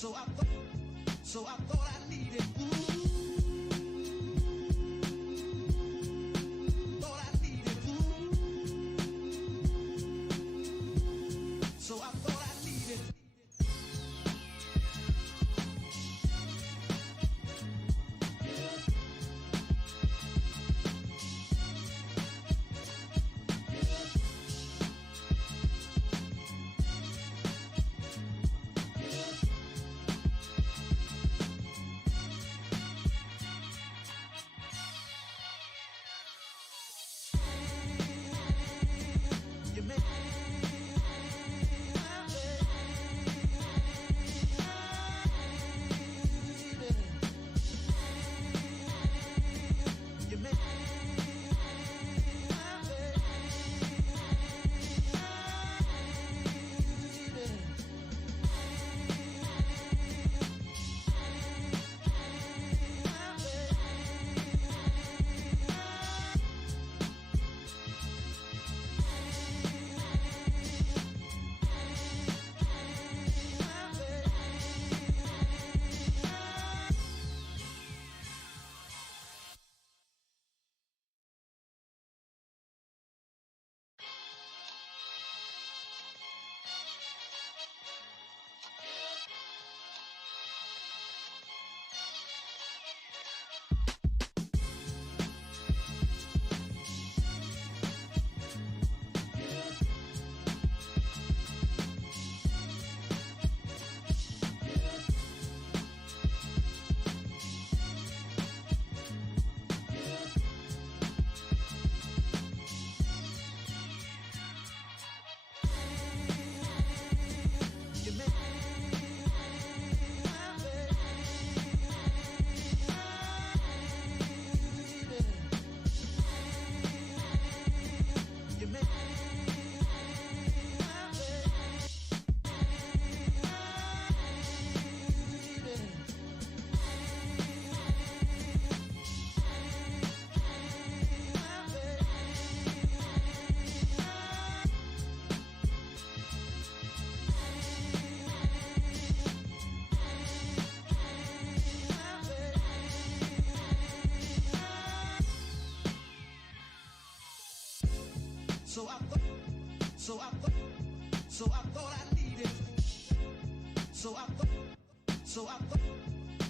So I thought I needed. Thought I needed. So I thought I needed.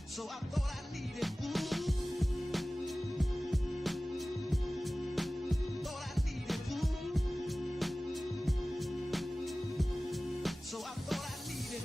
So I thought I needed. Thought I needed. So I thought I needed.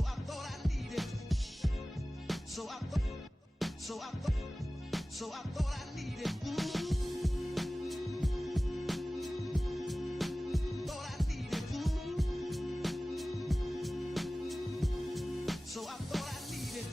So I thought I needed. So I thought I needed. Thought I needed. So I thought I needed.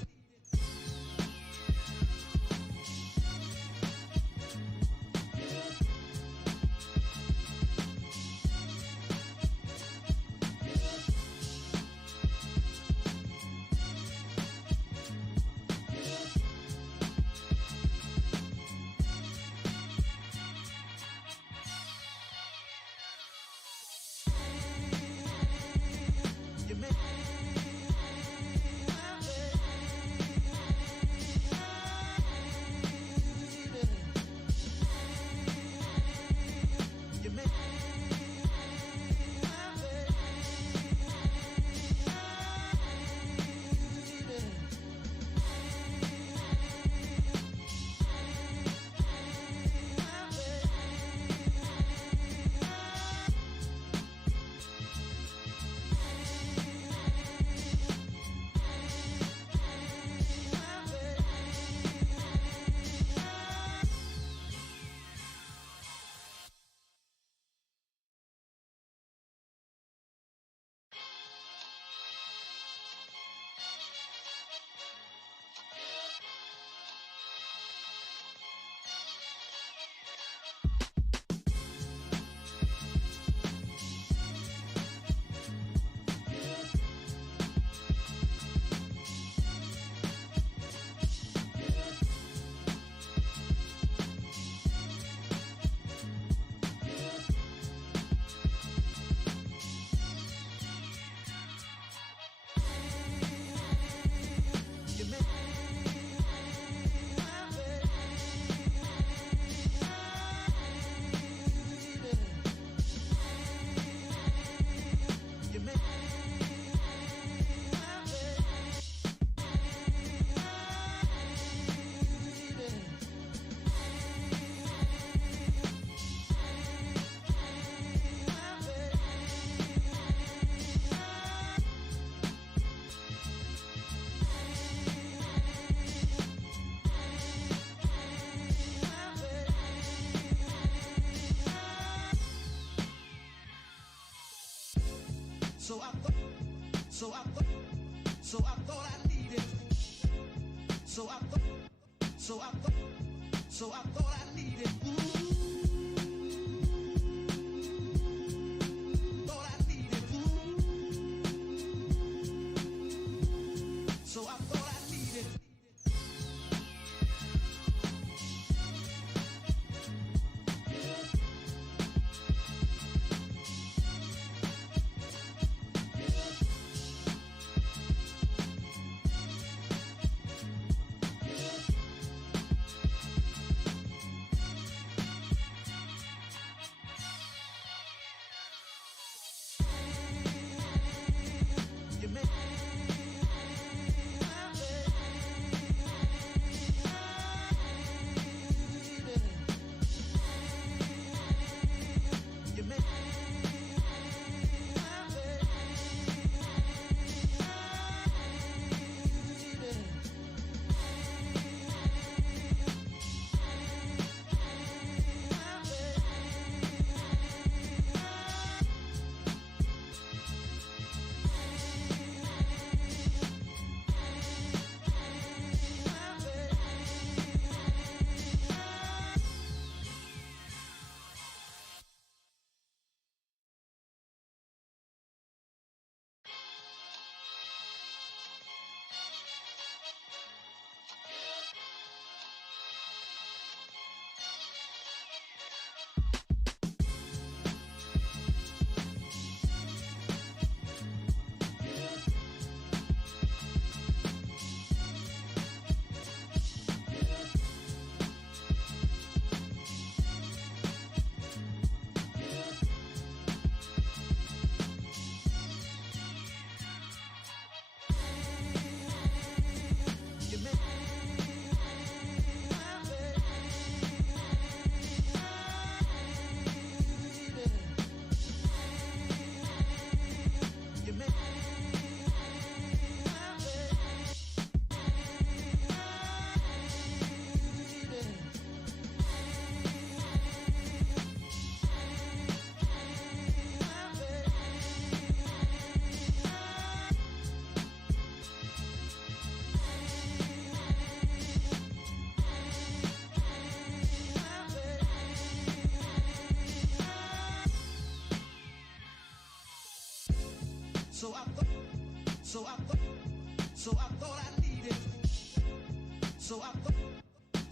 You make you make So I thought I needed. So I thought I needed. Thought I needed. So I thought I needed.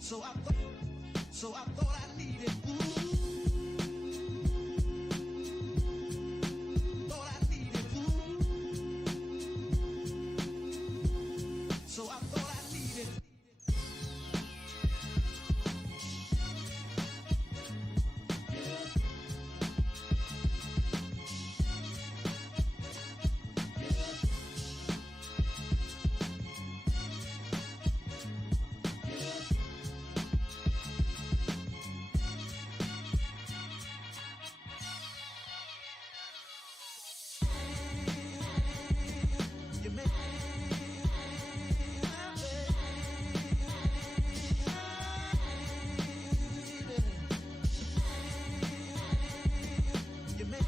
So I thought I needed. Thought I needed. So I thought I needed. You make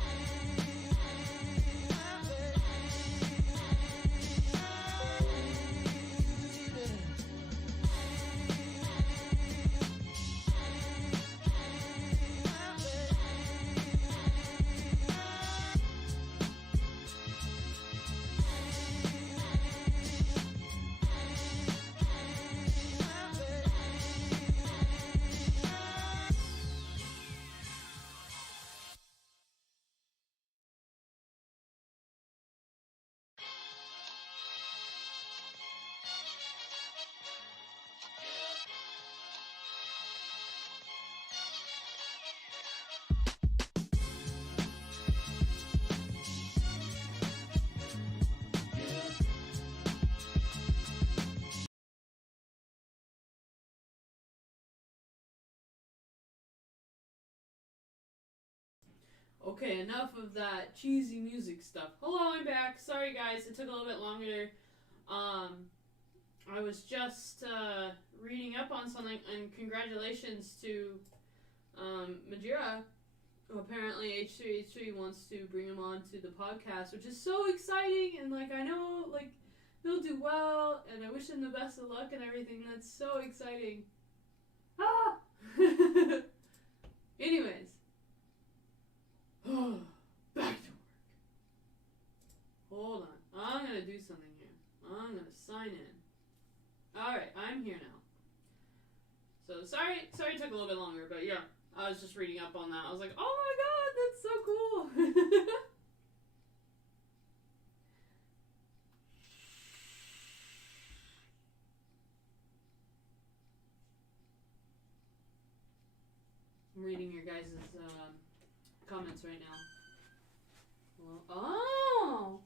Okay, enough of that cheesy music stuff. Hello, I'm back. Sorry, guys, it took a little bit longer. I was just reading up on something, and congratulations to Majira. Apparently, H3H3 wants to bring him on to the podcast, which is so exciting. And I know he'll do well, and I wish him the best of luck and everything. That's so exciting. Ah! Anyways. Back to work. Hold on. I'm going to do something here. I'm going to sign in. Alright, I'm here now. So, sorry it took a little bit longer, but yeah. I was just reading up on that. I was like, oh my god, that's so cool. I'm reading your guys' comments right now. Well, oh!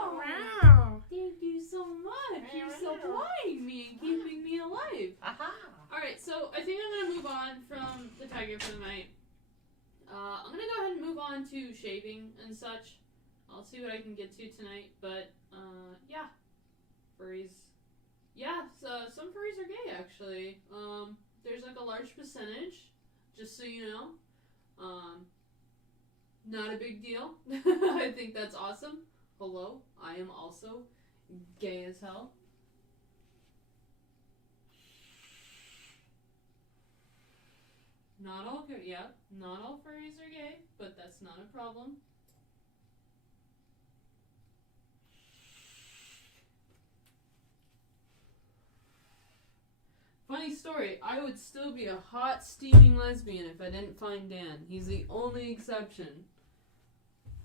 Wow. Thank you so much. You're supplying me and keeping me alive. Aha. Alright, so I think I'm going to move on from the tiger for the night. I'm going to go ahead and move on to shaving and such. I'll see what I can get to tonight, but, yeah. Furries. Yeah, so some furries are gay, actually. There's a large percentage, just so you know. Not a big deal. I think that's awesome. Hello, I am also gay as hell. Not all good, yeah. Not all furries are gay, but that's not a problem. Funny story, I would still be a hot, steaming lesbian if I didn't find Dan. He's the only exception.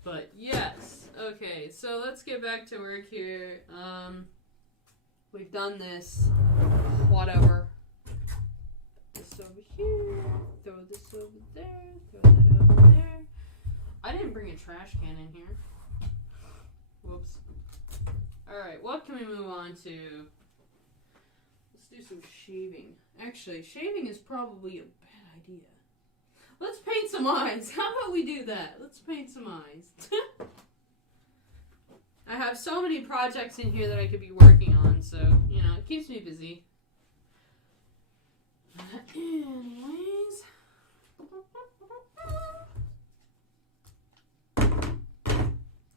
But yes. Okay, so let's get back to work here. We've done this. Whatever. This over here. Throw this over there. Throw that over there. I didn't bring a trash can in here. Whoops. Alright, what can we move on to? Let's do some shaving. Actually, shaving is probably a bad idea. Let's paint some eyes. How about we do that? Let's paint some eyes. I have so many projects in here that I could be working on, so, it keeps me busy. Anyways.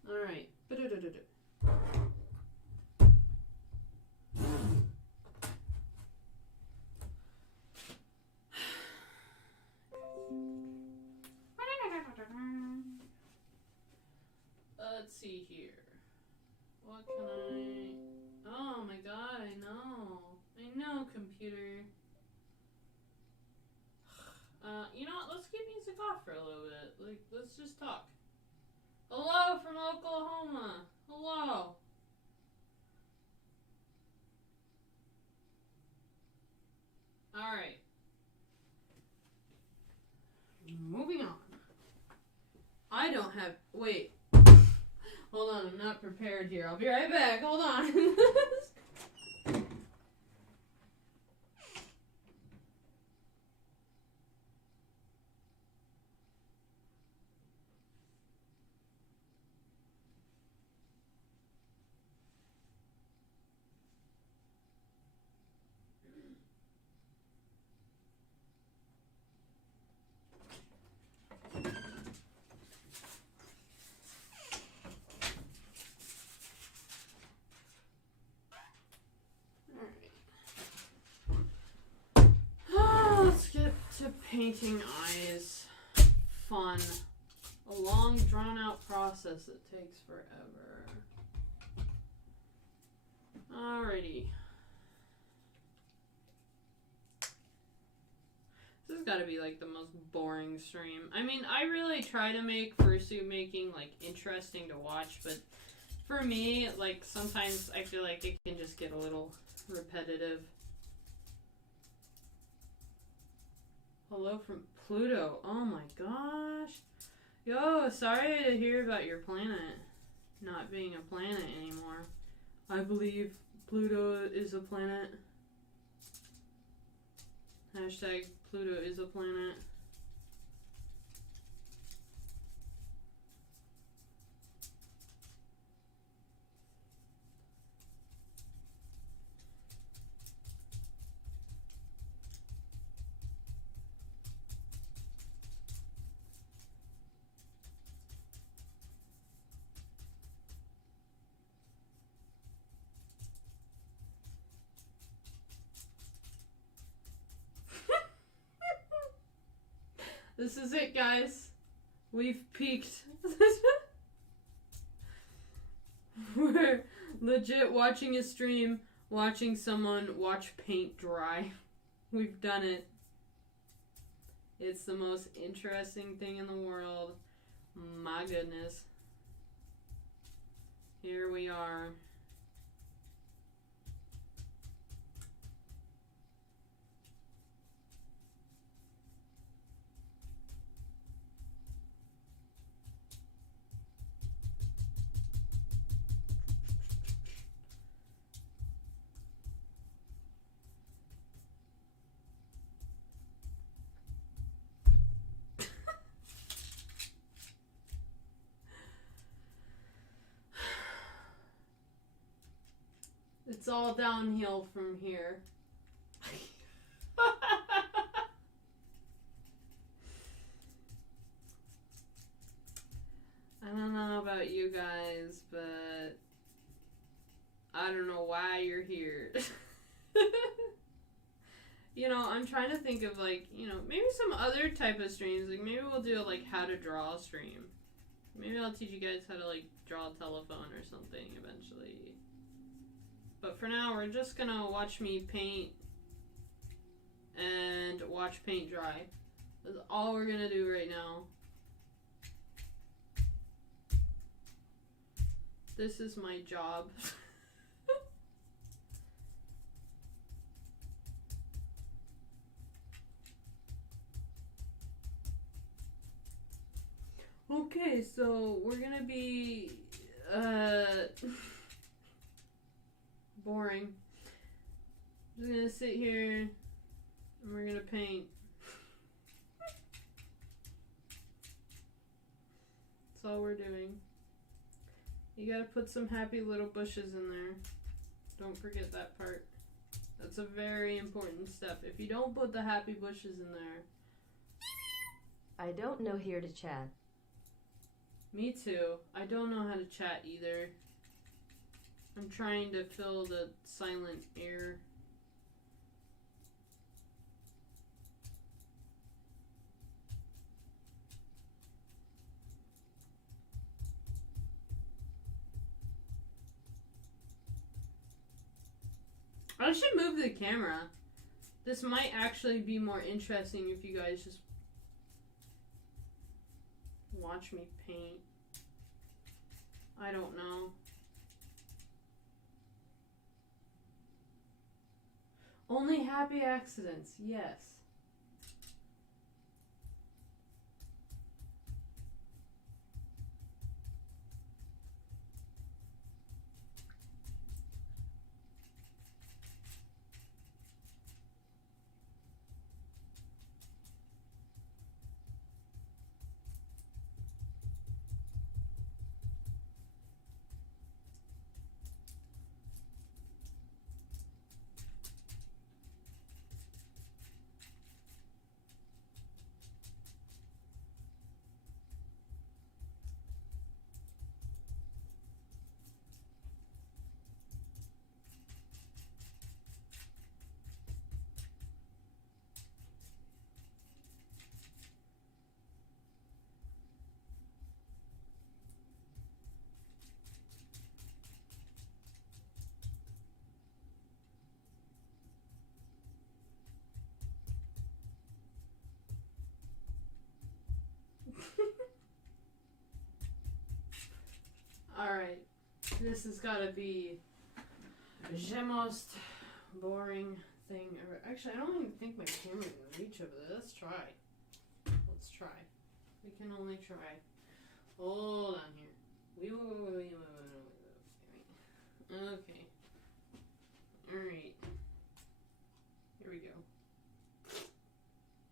Alright. Let's see here. What can I... Oh my god, I know. off for a little bit. Like, let's just talk. Hello from Oklahoma. Hello. Alright. Moving on. I don't have... Wait. Hold on, I'm not prepared here. I'll be right back. Hold on. Painting eyes. Fun. A long, drawn-out process that takes forever. Alrighty. This has got to be like the most boring stream. I mean, I really try to make fursuit making like interesting to watch, but for me, like sometimes I feel like it can just get a little repetitive. Hello from Pluto. Oh my gosh. Yo, sorry to hear about your planet not being a planet anymore. I believe Pluto is a planet. Hashtag Pluto is a planet. This is it, guys. We've peaked. We're legit watching a stream, watching someone watch paint dry. We've done it. It's the most interesting thing in the world. My goodness. Here we are. It's all downhill from here. I don't know about you guys, but I don't know why you're here. You know, I'm trying to think of like, you know, maybe some other type of streams. Like maybe we'll do a like how to draw stream. Maybe I'll teach you guys how to like draw a telephone or something eventually. But for now, we're just gonna watch me paint and watch paint dry. That's all we're gonna do right now. This is my job. Okay, so we're gonna be boring. I'm just gonna sit here and we're gonna paint. That's all we're doing. You gotta put some happy little bushes in there. Don't forget that part. That's a very important step. If you don't put the happy bushes in there. I don't know here to chat. Me too. I don't know how to chat either. I'm trying to fill the silent air. I should move the camera. This might actually be more interesting if you guys just Watch me paint. I don't know. Only happy accidents, yes. Alright, this has got to be the most boring thing ever. Actually, I don't even think my camera can reach over there. Let's try. Let's try. We can only try. Hold on here. Wait. Okay. Alright. Here we go.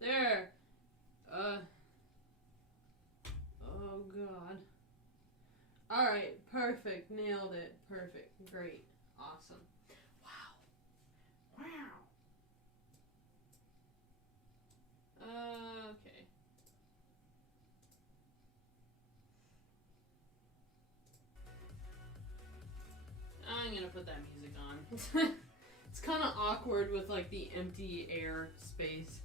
There! Oh god. Alright, perfect. Nailed it. Perfect. Great. Awesome. Wow. Okay. I'm gonna put that music on. It's kind of awkward with like the empty air space.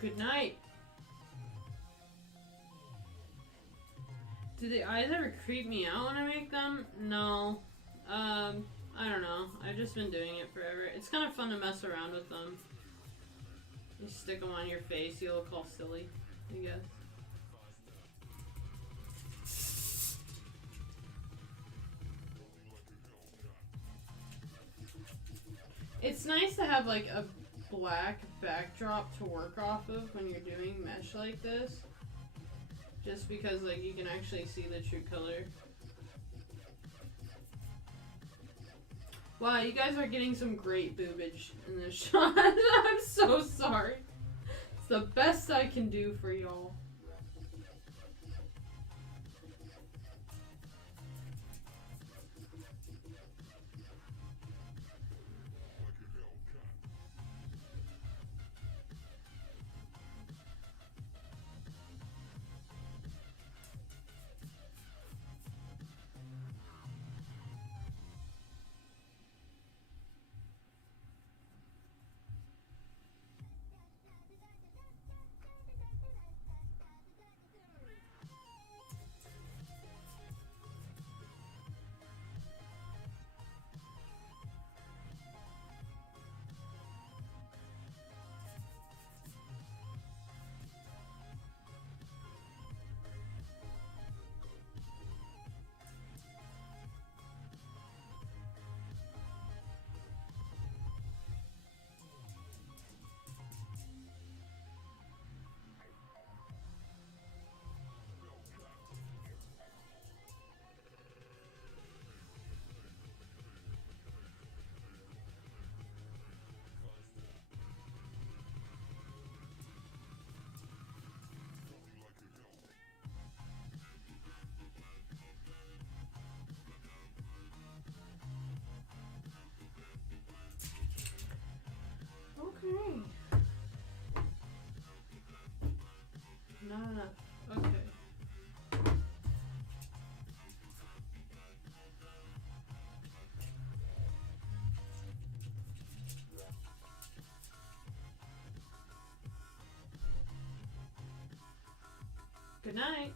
Good night. Do the eyes ever creep me out when I make them? No. I don't know. I've just been doing it forever. It's kind of fun to mess around with them. You stick them on your face, you look all silly, I guess. It's nice to have like a black backdrop to work off of when you're doing mesh like this. Just because like you can actually see the true color. Wow, you guys are getting some great boobage in this shot. I'm so sorry. It's the best I can do for y'all. Good night.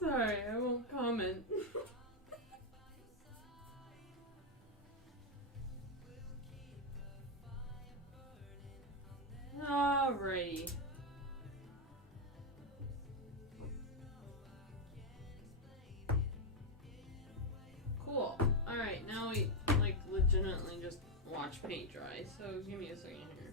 Sorry, I won't comment. Alrighty. Cool. Alright, now we, like, legitimately just watch paint dry, so give me a second here.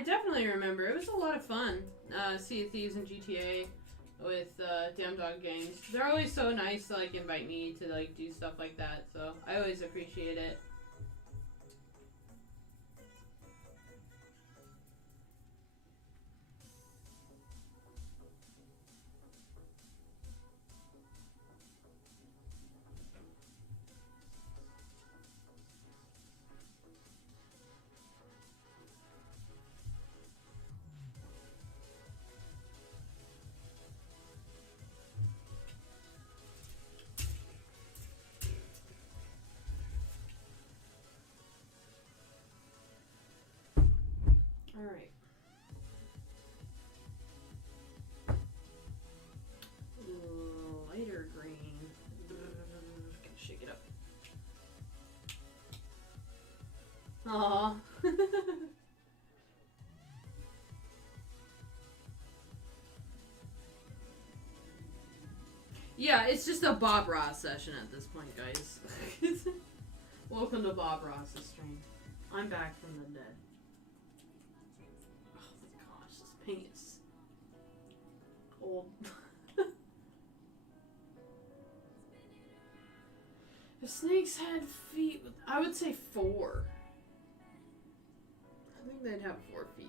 I definitely remember. It was a lot of fun. Sea of Thieves and GTA with Damn Dog Games. They're always so nice to like invite me to like do stuff like that. So I always appreciate it. Alright. Lighter green. Shake it up. Aww. Yeah, it's just a Bob Ross session at this point, guys. Welcome to Bob Ross's stream. I'm back from the dead. Oh my gosh, this paint is old. If snakes had feet, I would say 4. I think they'd have 4 feet.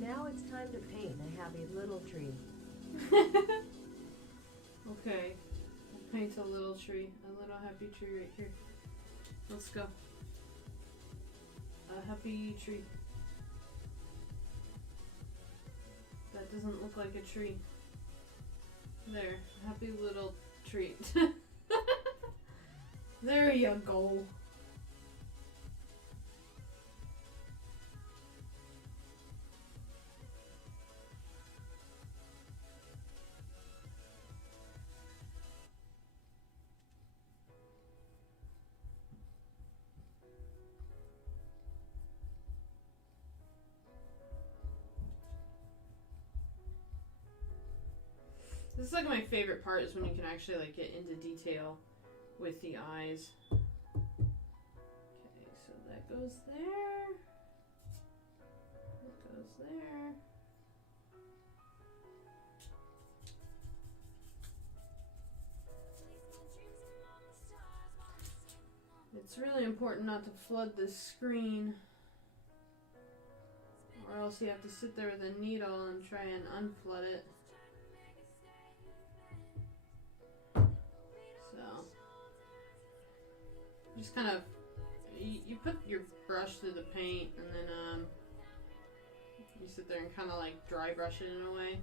Now it's time to paint a happy little tree. Okay. I'll paint a little tree. A little happy tree right here. Let's go. A happy tree. That doesn't look like a tree. There. Happy little tree. There you go. This is like my favorite part is when you can actually like get into detail with the eyes. Okay, so that goes there. That goes there. It's really important not to flood this screen, or else you have to sit there with a needle and try and unflood it. Just kind of, you put your brush through the paint and then you sit there and kind of like dry brush it in a way,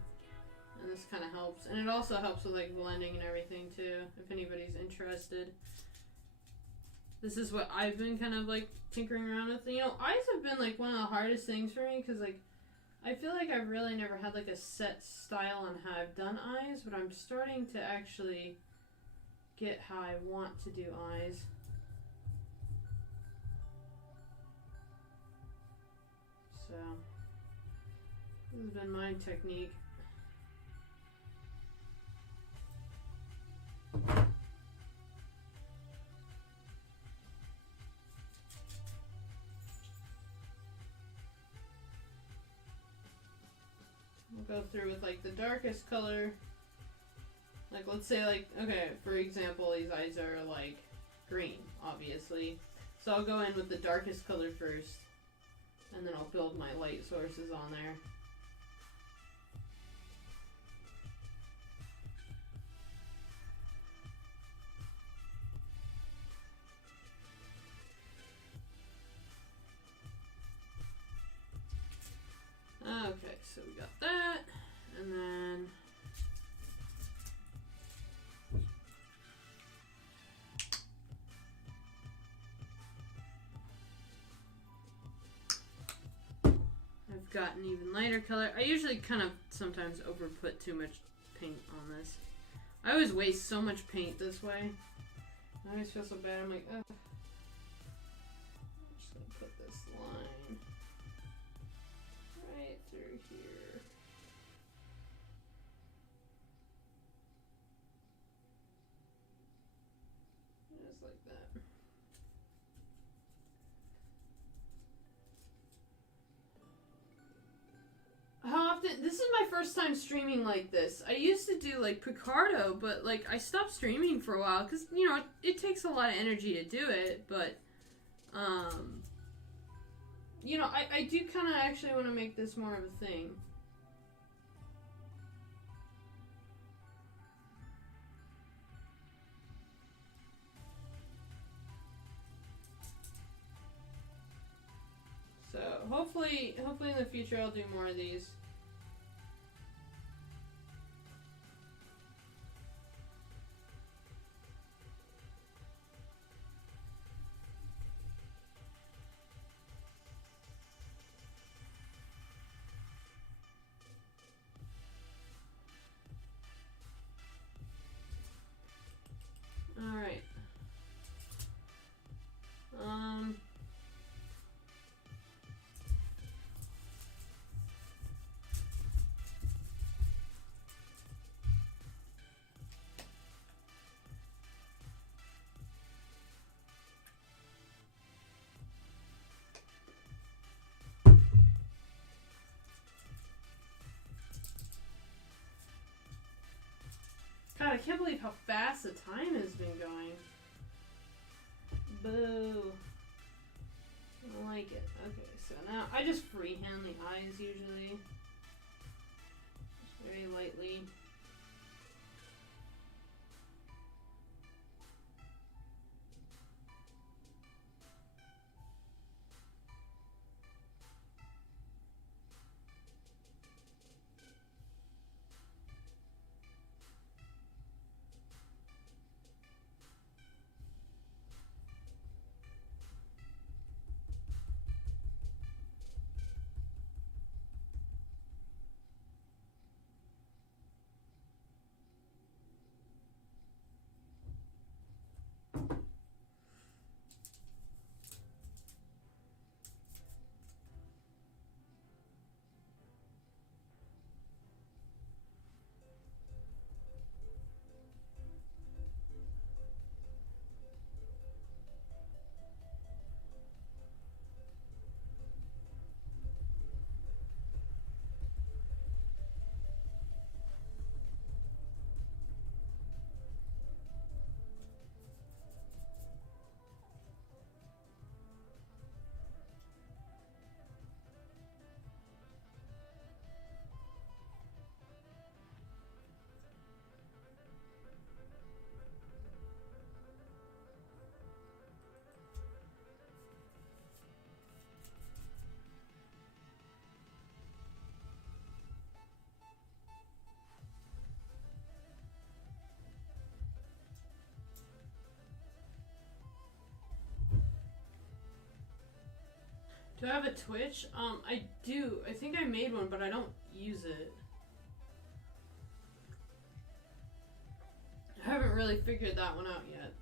and this kind of helps, and it also helps with like blending and everything too, if anybody's interested. This is what I've been kind of like tinkering around with. You know, eyes have been like one of the hardest things for me because like I feel like I've really never had like a set style on how I've done eyes, but I'm starting to actually get how I want to do eyes. So, this has been my technique. We'll go through with like the darkest color. Like let's say like, okay, for example, these eyes are like green, obviously. So I'll go in with the darkest color first. And then I'll build my light sources on there. so we got that, and then I've got an even lighter color. I usually kind of sometimes overput too much paint on this. I always waste so much paint this way. I always feel so bad. I'm like, ugh. I'm just gonna put this line right through here. Just like that. How often? This is my first time streaming like this. I used to do like Picardo, but like I stopped streaming for a while because you know it takes a lot of energy to do it. But you know I do kind of actually want to make this more of a thing. So hopefully in the future I'll do more of these. All right. God, I can't believe how fast the time has been going. Boo. I don't like it. Okay, so now I just freehand the eyes usually. Just very lightly. Do I have a Twitch? I do. I think I made one, but I don't use it. I haven't really figured that one out yet.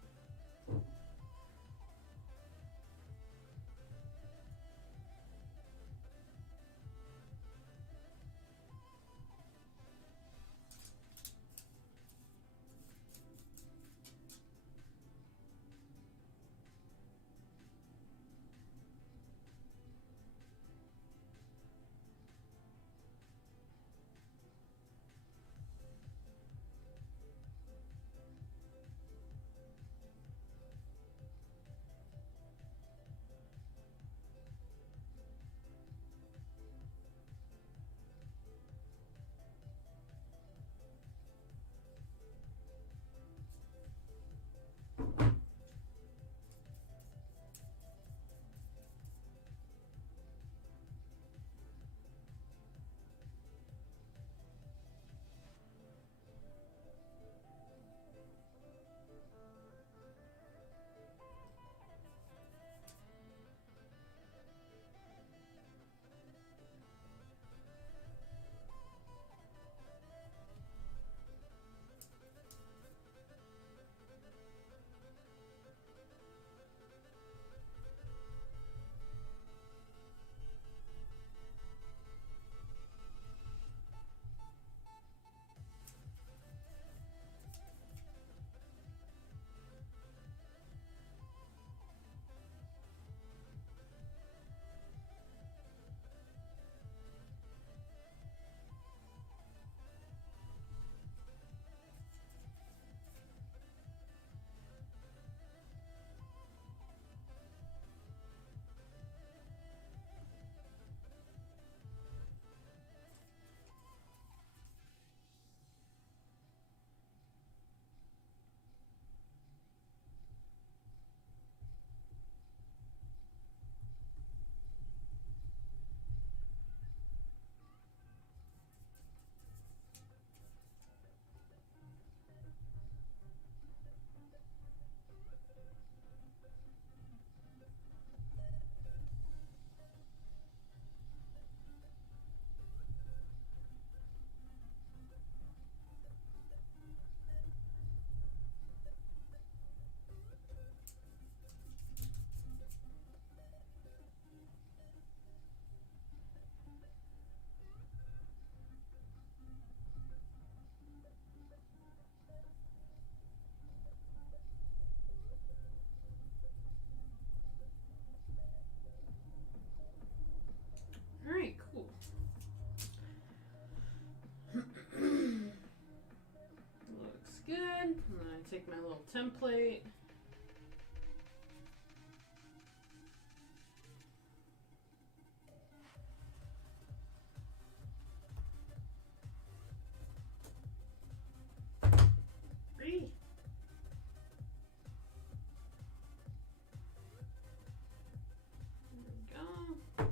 template. Free. There we go.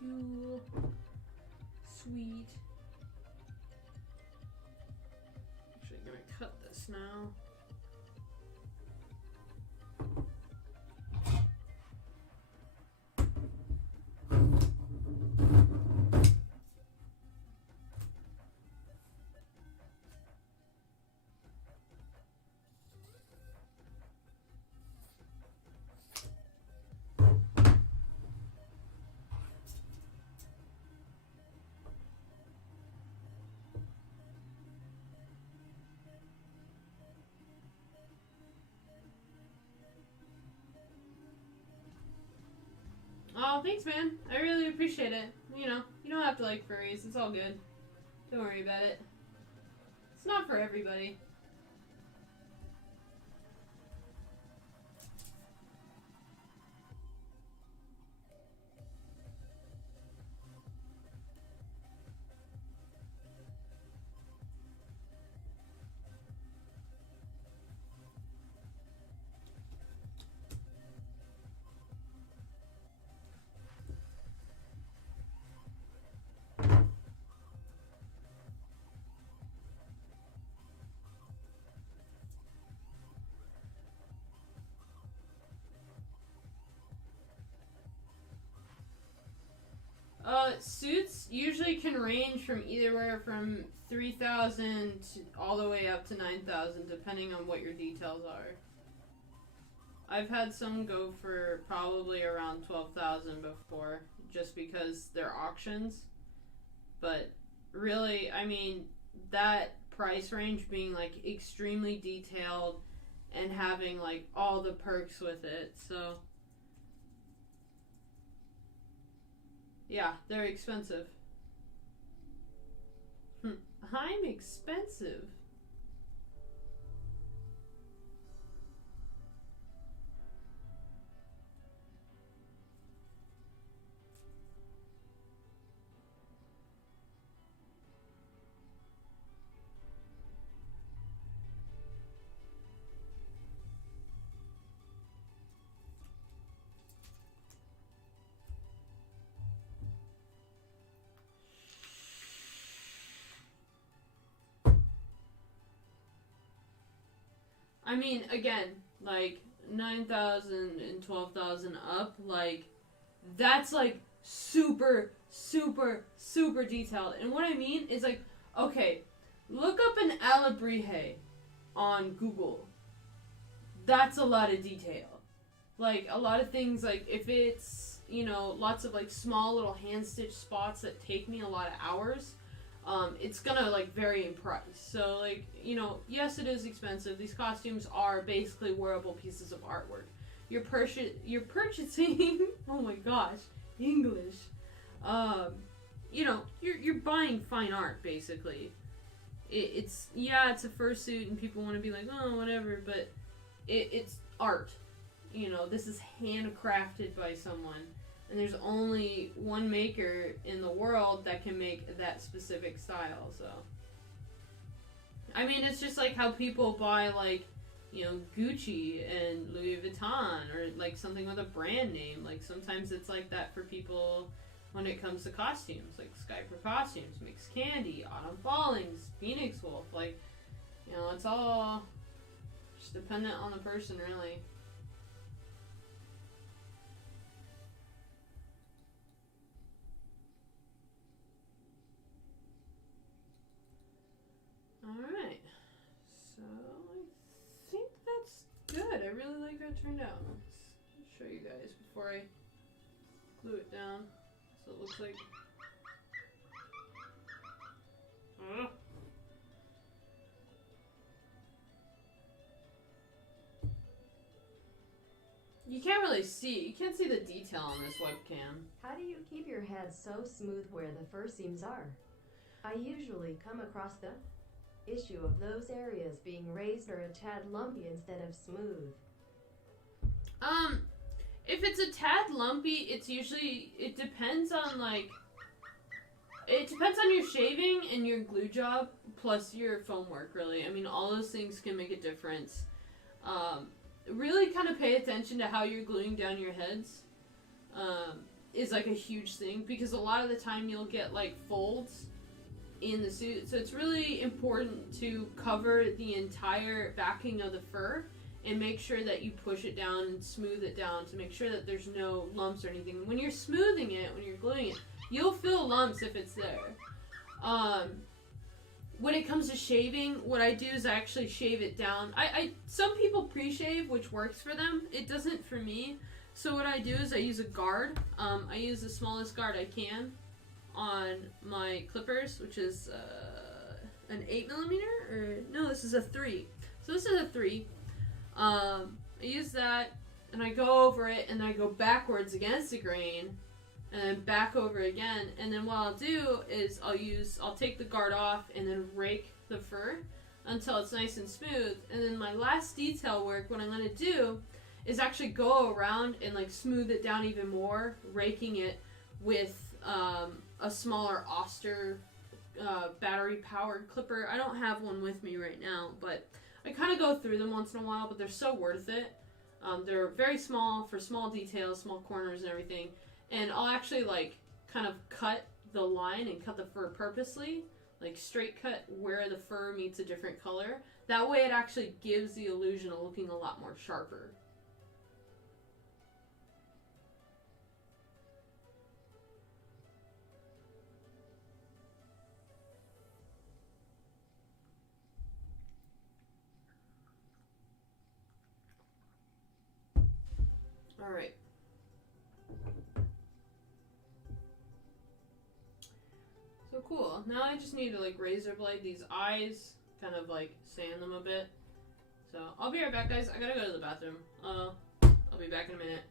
Cool. Sweet. Actually, I'm gonna cut this now. Oh, thanks, man. I really appreciate it. You know, you don't have to like furries. It's all good. Don't worry about it. It's not for everybody. Suits usually can range from anywhere from 3,000 all the way up to 9,000, depending on what your details are. I've had some go for probably around 12,000 before, just because they're auctions. But really, I mean, that price range being like extremely detailed and having like all the perks with it, so. Yeah, they're expensive. I'm expensive. I mean, again, like 9,000 and 12,000 up, like that's like super, super, super detailed. And what I mean is like, okay, look up an Alabrije on Google. That's a lot of detail. Like a lot of things, like if it's, you know, lots of like small little hand stitch spots that take me a lot of hours, it's gonna like vary in price. So like, you know, yes, it is expensive. These costumes are basically wearable pieces of artwork. You're purchasing oh my gosh, English. You know, you're buying fine art basically. It's a fursuit and people want to be like, oh, whatever, but it's art. You know, this is handcrafted by someone. And there's only one maker in the world that can make that specific style, so. I mean, it's just like how people buy, like, you know, Gucci and Louis Vuitton, or like something with a brand name. Like, sometimes it's like that for people when it comes to costumes. Like, Skyper Costumes makes Candy, Autumn Fallings, Phoenix Wolf. Like, you know, it's all just dependent on the person, really. Alright, so I think that's good. I really like how it turned out. Let's show you guys before I glue it down. So it looks like... Ugh. You can't really see. You can't see the detail on this webcam. How do you keep your head so smooth where the fur seams are? I usually come across the issue of those areas being raised or a tad lumpy instead of smooth. If it's a tad lumpy, it's usually, it depends on, like, it depends on your shaving and your glue job, plus your foam work, really. I mean, all those things can make a difference. Really kind of pay attention to how you're gluing down your heads, is, like, a huge thing, because a lot of the time you'll get, like, folds in the suit, so it's really important to cover the entire backing of the fur and make sure that you push it down and smooth it down to make sure that there's no lumps or anything. When you're smoothing it, when you're gluing it, you'll feel lumps if it's there. When it comes to shaving, what I do is I actually shave it down. Some people pre-shave, which works for them. It doesn't for me. So what I do is I use a guard. I use the smallest guard I can on my clippers, which is an 8mm, or no, this is a 3. So this is a 3. I use that, and I go over it, and I go backwards against the grain, and then back over again. And then what I'll do is I'll take the guard off and then rake the fur until it's nice and smooth. And then my last detail work, what I'm going to do is actually go around and like smooth it down even more, raking it with a smaller Oster battery powered clipper. I don't have one with me right now, but I kind of go through them once in a while, but they're so worth it. They're very small for small details, small corners and everything. And I'll actually like kind of cut the line and cut the fur purposely, like straight cut where the fur meets a different color. That way it actually gives the illusion of looking a lot more sharper. Alright. So cool. Now I just need to like razor blade these eyes, kind of like sand them a bit. So I'll be right back, guys. I gotta go to the bathroom. I'll be back in a minute.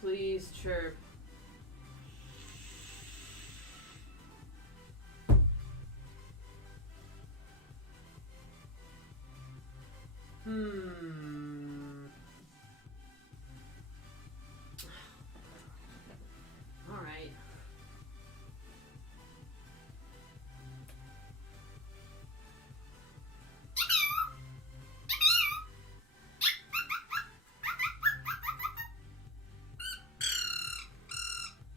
Please chirp. Alright.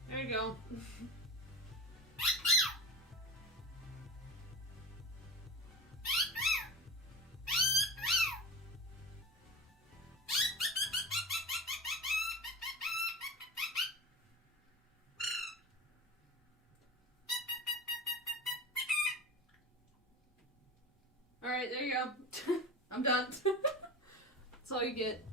There you go. Alright, there you go. I'm done. That's all you get.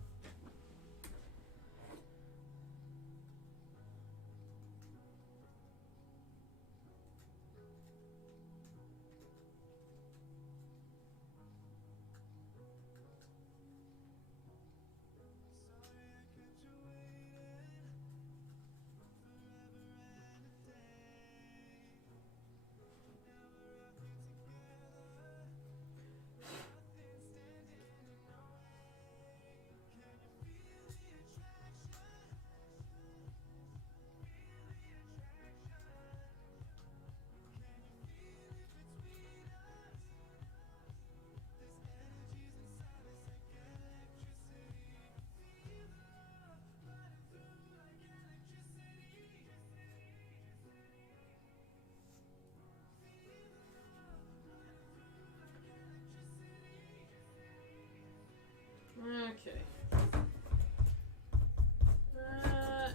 Okay.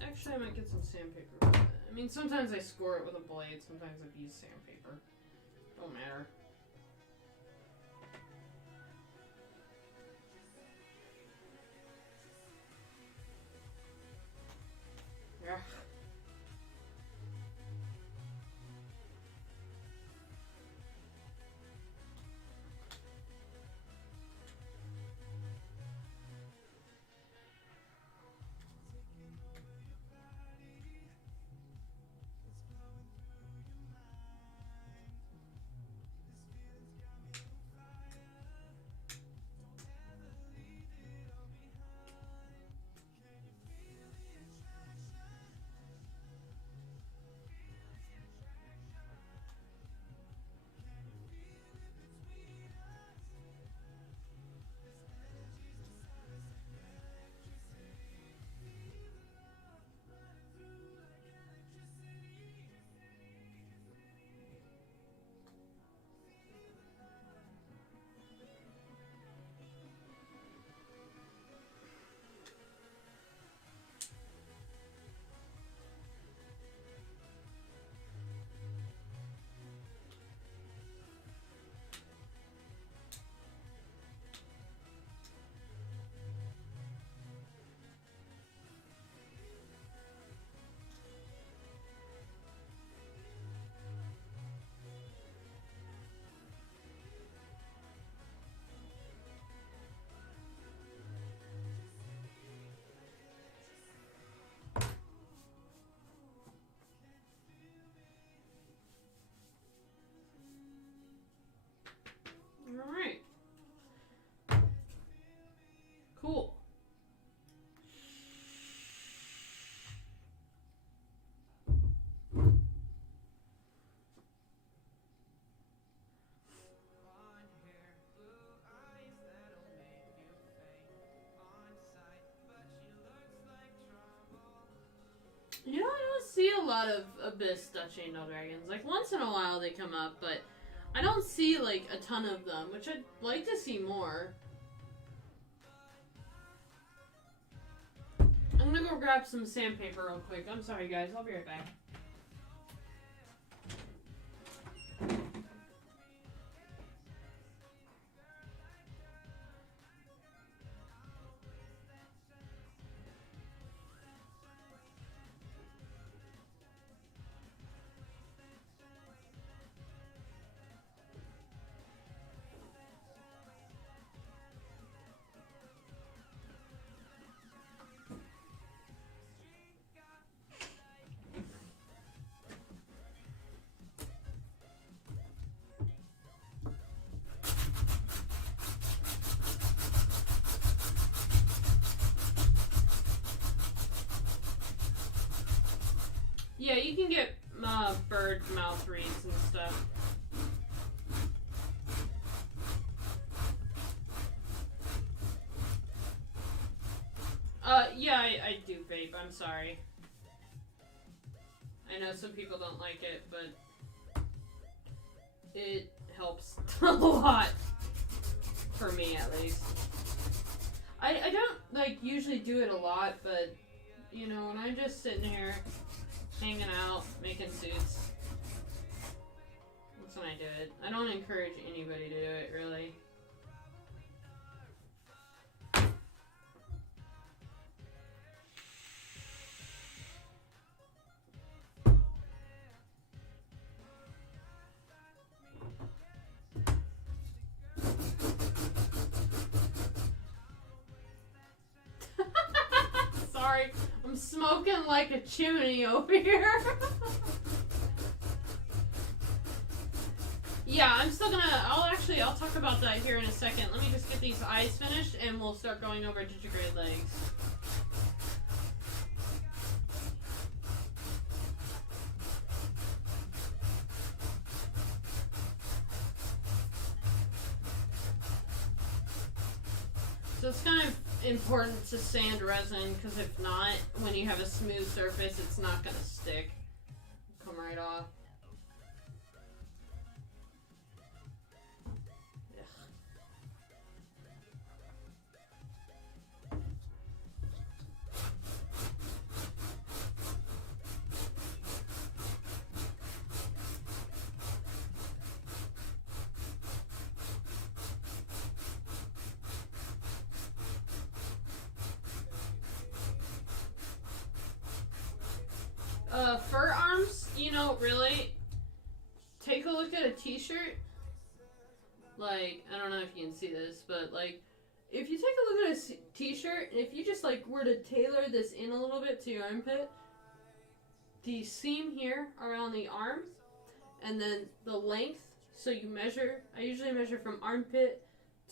Actually, I might get some sandpaper with it. I mean, sometimes I score it with a blade, sometimes I've used sandpaper. Don't matter. Yeah. Alright. Cool. You know, I don't see a lot of Abyss Dutch Angel Dragons. Like, once in a while they come up, but I don't see, like, a ton of them, which I'd like to see more. I'm gonna go grab some sandpaper real quick. I'm sorry, guys. I'll be right back. Yeah, you can get bird mouth reeds and stuff. Yeah, I do vape. I'm sorry. I know some people don't like it, but it helps a lot. For me, at least. I don't, like, usually do it a lot, but, you know, when I'm just sitting here, hanging out, making suits, that's when I do it. I don't encourage anybody to do it, really. Sorry, I'm smoking like a chimney over here. Yeah, I'm still gonna, I'll talk about that here in a second. Let me just get these eyes finished and we'll start going over digitigrade legs. So it's kind of important to sand resin, because if not, when you have a smooth surface, it's not going to stick. Come right off. Fur arms, you know, really, take a look at a t-shirt. Like, I don't know if you can see this, but, like, if you take a look at a t-shirt, and if you just, like, were to tailor this in a little bit to your armpit, the seam here around the arm, and then the length, so you measure, I usually measure from armpit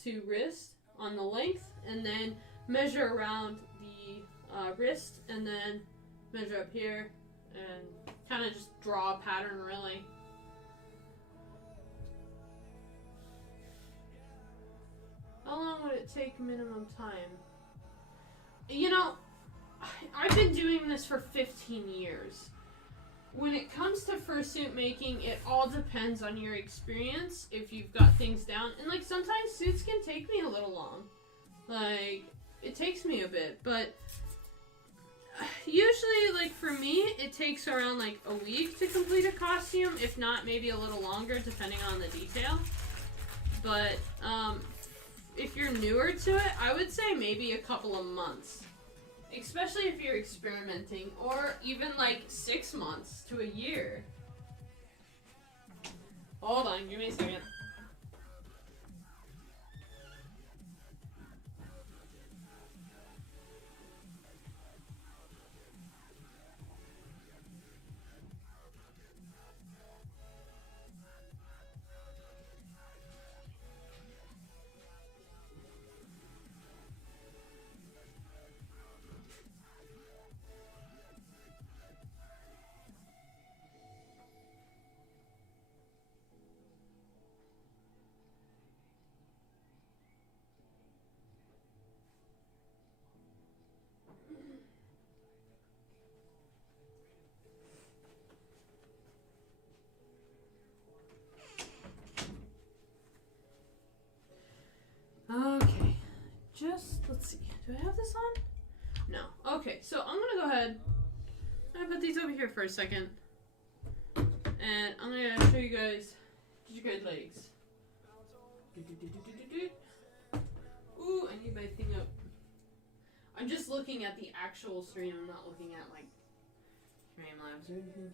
to wrist on the length, and then measure around the wrist, and then measure up here, and kind of just draw a pattern, really. How long would it take minimum time? You know, I've been doing this for 15 years. When it comes to fursuit making, it all depends on your experience, if you've got things down. And, like, sometimes suits can take me a little long. Like, it takes me a bit, but usually, like, for me, it takes around, like, a week to complete a costume, if not, maybe a little longer, depending on the detail. But, if you're newer to it, I would say maybe a couple of months. Especially if you're experimenting, or even, like, 6 months to a year. Hold on, give me a second. Okay, let's see. Do I have this on? No. Okay, so I'm gonna go ahead. I'm gonna put these over here for a second. And I'm gonna show you guys digitigrade legs. Ooh, I need my thing up. I'm just looking at the actual screen. I'm not looking at, like, Streamlabs or anything.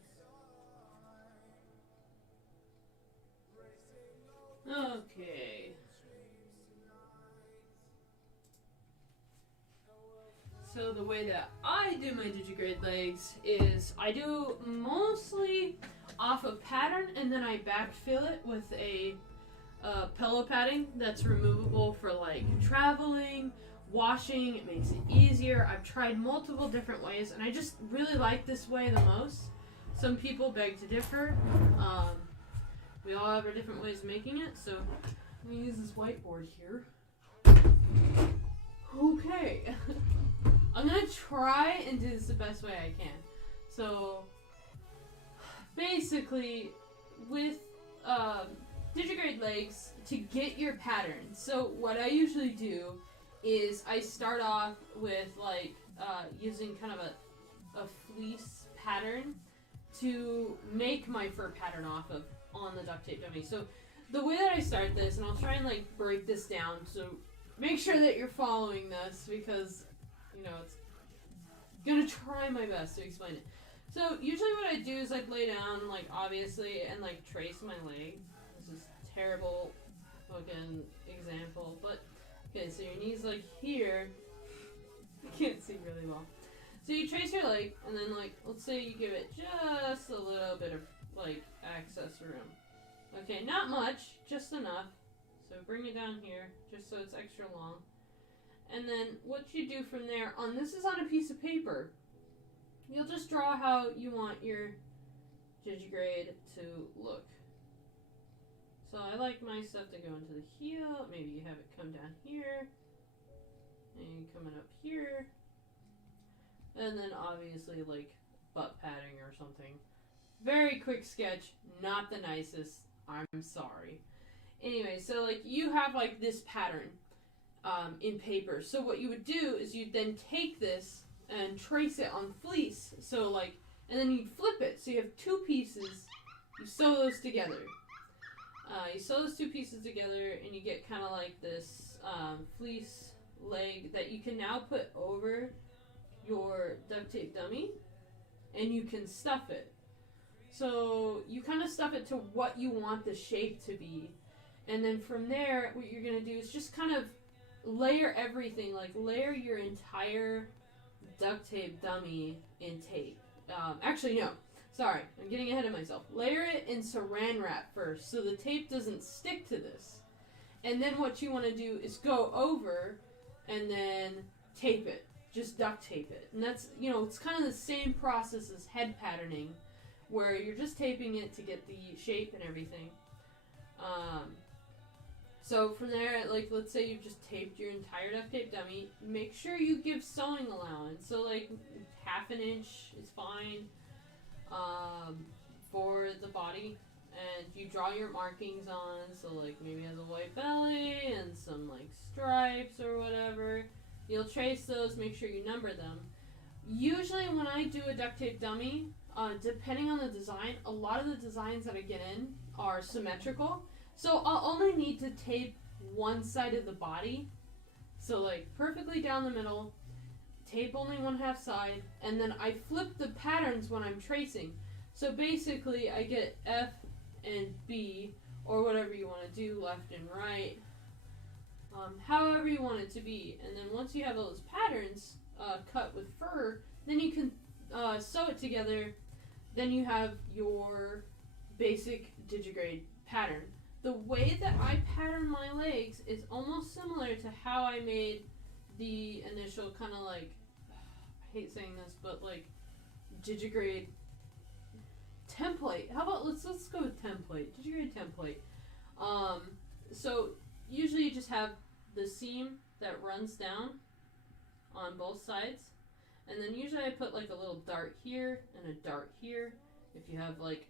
Okay. So the way that I do my digigrade legs is I do mostly off of pattern, and then I backfill it with a pillow padding that's removable for, like, traveling, washing. It makes it easier. I've tried multiple different ways, and I just really like this way the most. Some people beg to differ. We all have our different ways of making it, so I'm gonna use this whiteboard here. Okay. I'm gonna try and do this the best way I can. So, basically, with digigrade legs, to get your pattern, so what I usually do is I start off with like using kind of a fleece pattern to make my fur pattern off of on the duct tape dummy. So the way that I start this, and I'll try and like break this down, so make sure that you're following this because, you know, it's gonna try my best to explain it. So usually what I do is like lay down, like obviously, and like trace my leg. This is a terrible fucking example, but okay, so your knee's like here. I can't see really well. So you trace your leg, and then like, let's say you give it just a little bit of like access room. Okay, not much, just enough. So bring it down here, just so it's extra long. And then what you do from there on, this is on a piece of paper. You'll just draw how you want your digigrade to look. So I like my stuff to go into the heel. Maybe you have it come down here. And coming up here. And then obviously like butt padding or something. Very quick sketch, not the nicest. I'm sorry. Anyway, so like you have like this pattern in paper. So what you would do is you'd then take this and trace it on fleece. So like, and then you'd flip it. So you have two pieces. You sew those together. You sew those two pieces together, and you get kind of like this fleece leg that you can now put over your duct tape dummy, and you can stuff it. So you kind of stuff it to what you want the shape to be, and then from there, what you're gonna do is just kind of layer everything, like layer your entire duct tape dummy in tape. Actually, no. Sorry, I'm getting ahead of myself. Layer it in saran wrap first, so the tape doesn't stick to this. And then what you want to do is go over and then tape it. Just duct tape it. And that's, you know, it's kind of the same process as head patterning, where you're just taping it to get the shape and everything. So from there, like, let's say you've just taped your entire duct tape dummy, make sure you give sewing allowance. So, like, 1/2 inch is fine for the body. And you draw your markings on, so, like, maybe it has a white belly and some, like, stripes or whatever. You'll trace those, make sure you number them. Usually when I do a duct tape dummy, depending on the design, a lot of the designs that I get in are symmetrical. So I'll only need to tape one side of the body. So like perfectly down the middle, tape only 1/2 side, and then I flip the patterns when I'm tracing. So basically I get F and B, or whatever you want to do, left and right, however you want it to be. And then once you have all those patterns cut with fur, then you can sew it together. Then you have your basic digigrade pattern. The way that I pattern my legs is almost similar to how I made the initial kind of like, I hate saying this, but like digigrade template. How about let's go with template. Digigrade template. So usually you just have the seam that runs down on both sides, and then usually I put like a little dart here and a dart here. If you have like,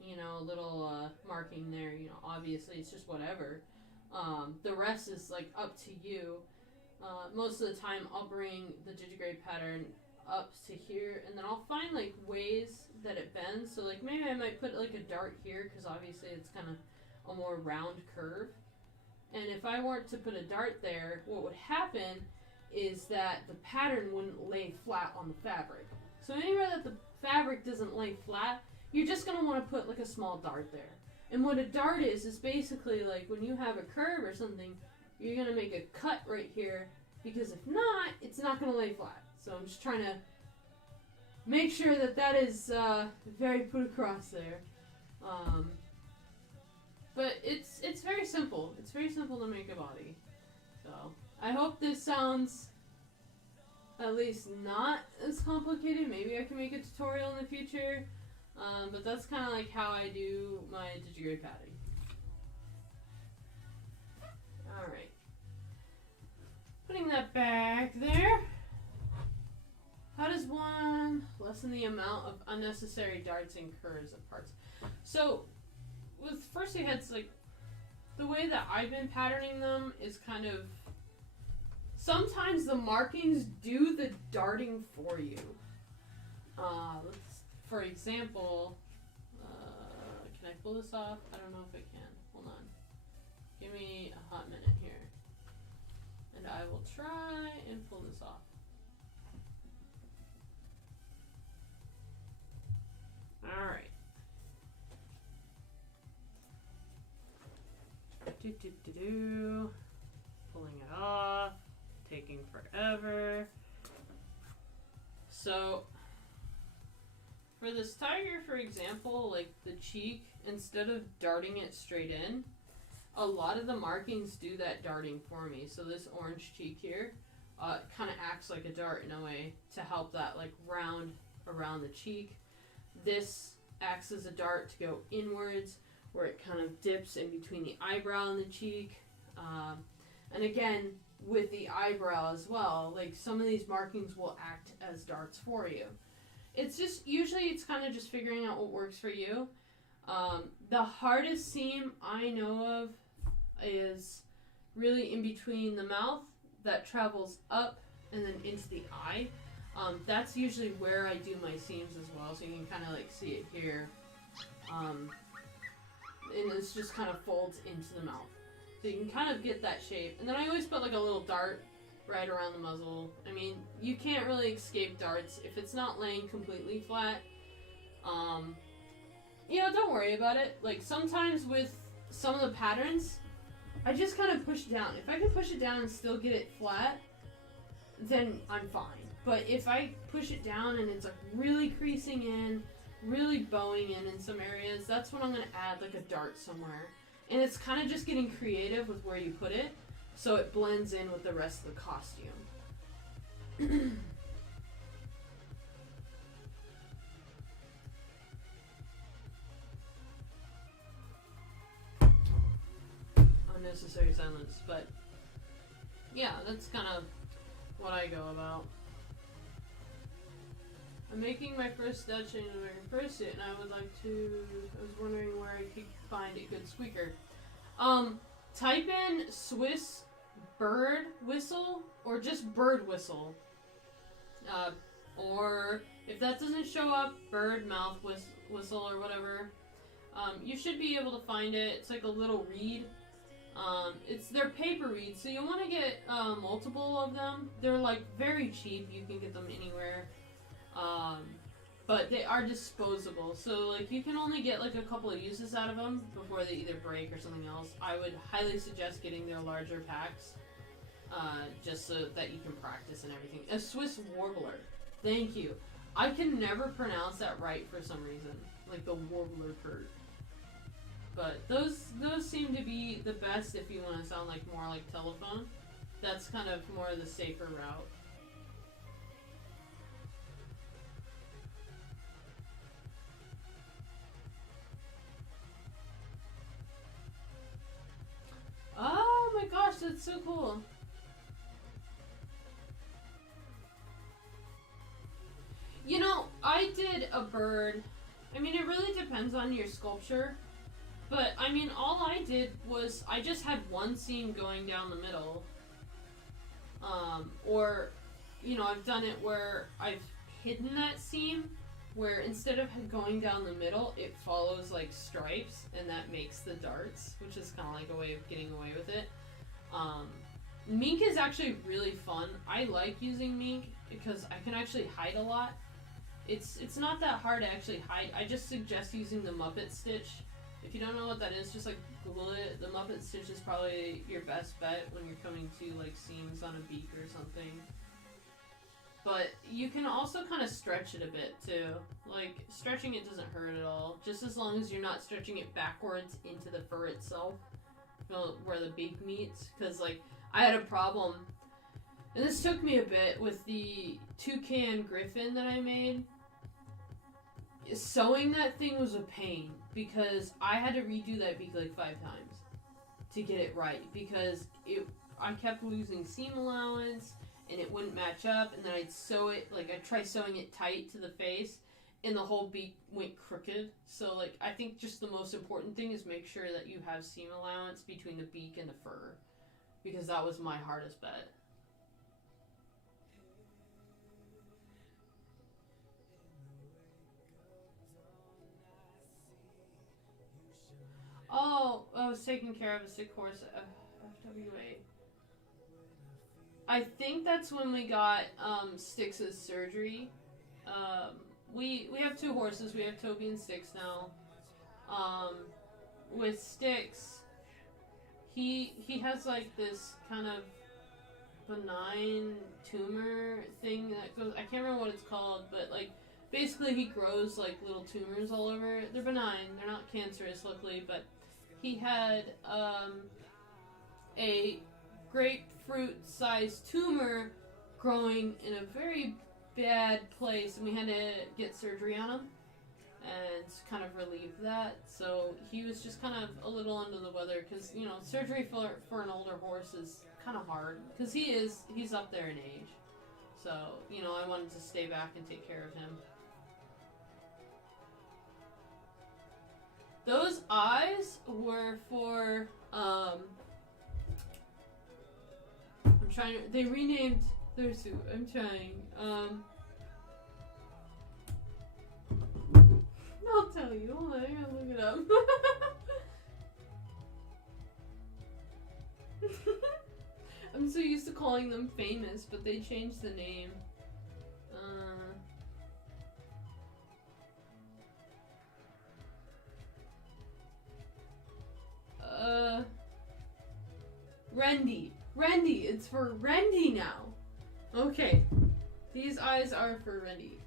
you know, a little marking there, you know, obviously it's just whatever. The rest is like up to you. Most of the time I'll bring the digigrade pattern up to here, and then I'll find like ways that it bends. So like maybe I might put like a dart here, because obviously it's kind of a more round curve. And if I weren't to put a dart there, what would happen is that the pattern wouldn't lay flat on the fabric. So anywhere that the fabric doesn't lay flat, you're just going to want to put like a small dart there. And what a dart is basically like when you have a curve or something, you're going to make a cut right here, because if not, it's not going to lay flat. So I'm just trying to make sure that that is very put across there. But it's very simple. It's very simple to make a body. So I hope this sounds at least not as complicated. Maybe I can make a tutorial in the future. But that's kind of like how I do my digigrade padding. Alright. Putting that back there. How does one lessen the amount of unnecessary darts and curves of parts? So, with Fursuit heads, like, the way that I've been patterning them is kind of... Sometimes the markings do the darting for you. For example, can I pull this off? I don't know if I can. Hold on. Give me a hot minute here. And I will try and pull this off. Alright. Pulling it off. Taking forever. So, for this tiger, for example, like the cheek, instead of darting it straight in, a lot of the markings do that darting for me. So this orange cheek here kind of acts like a dart in a way to help that like round around the cheek. This acts as a dart to go inwards, where it kind of dips in between the eyebrow and the cheek. And again, with the eyebrow as well, like some of these markings will act as darts for you. It's just, usually it's kind of just figuring out what works for you. The hardest seam I know of is really in between the mouth that travels up and then into the eye. That's usually where I do my seams as well, so you can kind of like see it here. And it's just kind of folds into the mouth. So you can kind of get that shape. And then I always put like a little dart right around the muzzle. I mean, you can't really escape darts if it's not laying completely flat. You know, don't worry about it. Like sometimes with some of the patterns, I just kind of push down. If I can push it down and still get it flat, then I'm fine. But if I push it down and it's like really creasing in, really bowing in some areas, that's when I'm going to add like a dart somewhere. And it's kind of just getting creative with where you put it, so it blends in with the rest of the costume. Unnecessary silence, but yeah, that's kind of what I go about. I'm making my first Dutch in American Fursuit, and I was wondering where I could find a good squeaker. Type in Swiss bird whistle, or just bird whistle. Or if that doesn't show up, bird mouth whistle or whatever. You should be able to find it. It's like a little reed. They're paper reeds, so you want to get multiple of them. They're like very cheap. You can get them anywhere. But they are disposable, so like you can only get like a couple of uses out of them before they either break or something else. I would highly suggest getting their larger packs, just so that you can practice and everything. A Swiss warbler, thank you. I can never pronounce that right for some reason, like the warbler bird. But those seem to be the best if you want to sound like more like telephone. That's kind of more the safer route. Oh my gosh, that's so cool. You know, I did a bird. I mean, it really depends on your sculpture. But, I mean, all I did was, I just had one seam going down the middle. Or, you know, I've done it where I've hidden that seam, where instead of going down the middle, it follows like stripes, and that makes the darts, which is kind of like a way of getting away with it. Mink is actually really fun. I like using mink because I can actually hide a lot. It's not that hard to actually hide. I just suggest using the Muppet Stitch. If you don't know what that is, just like Google it. The Muppet Stitch is probably your best bet when you're coming to like seams on a beak or something. But you can also kind of stretch it a bit too. Like, stretching it doesn't hurt at all. Just as long as you're not stretching it backwards into the fur itself. You know, where the beak meets. Because, like, I had a problem. And this took me a bit with the toucan griffin that I made. sewing that thing was a pain because I had to redo that beak like 5 times to get it right because I kept losing seam allowance and it wouldn't match up, and then I'd sew it, like I'd try sewing it tight to the face and the whole beak went crooked. So like I think just the most important thing is make sure that you have seam allowance between the beak and the fur, because that was my hardest bet. Oh, I was taking care of a sick horse at FWA. I think that's when we got Styx's surgery. We have 2 horses. We have Toby and Styx now. With Styx, he has like this kind of benign tumor thing that goes. I can't remember what it's called, but like basically he grows like little tumors all over. They're benign. They're not cancerous, luckily, but he had a grapefruit-sized tumor growing in a very bad place, and we had to get surgery on him and kind of relieve that. So he was just kind of a little under the weather because, you know, surgery for an older horse is kind of hard because he's up there in age. So, you know, I wanted to stay back and take care of him. Those eyes were for, they renamed Fursuit. I'm trying. I'll tell you. Hold on, I gotta look it up. I'm so used to calling them famous, but they changed the name. Rendy. It's for Rendy now. Okay. These eyes are for Rendy.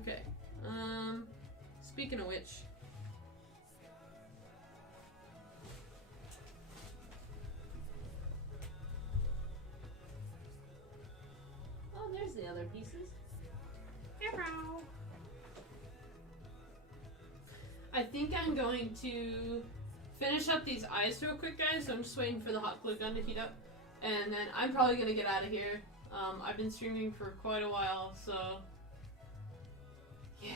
Okay. Speaking of which. Oh, there's the other pieces. Hello. I think I'm going to finish up these eyes real quick, guys. So I'm just waiting for the hot glue gun to heat up. And then I'm probably going to get out of here. I've been streaming for quite a while, so... yeah.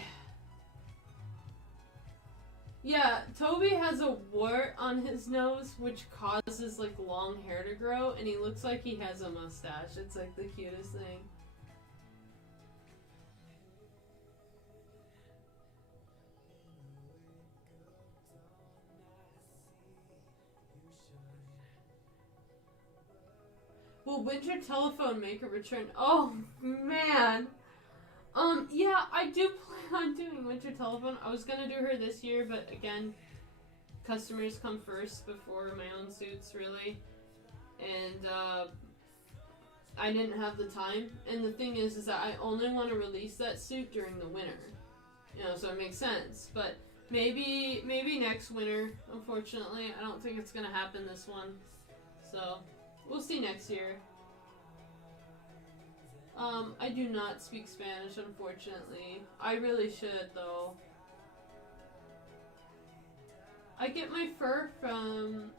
Yeah, Toby has a wart on his nose, which causes, like, long hair to grow, and he looks like he has a mustache. It's, like, the cutest thing. Will Winter Telephone make a return? Oh, man. Yeah, I do plan on doing Winter Telephone. I was gonna do her this year, but again, customers come first before my own suits, really. And, I didn't have the time. And the thing is that I only want to release that suit during the winter. You know, so it makes sense. But maybe next winter, unfortunately. I don't think it's gonna happen this one. So... we'll see next year. I do not speak Spanish, unfortunately. I really should, though. I get my fur from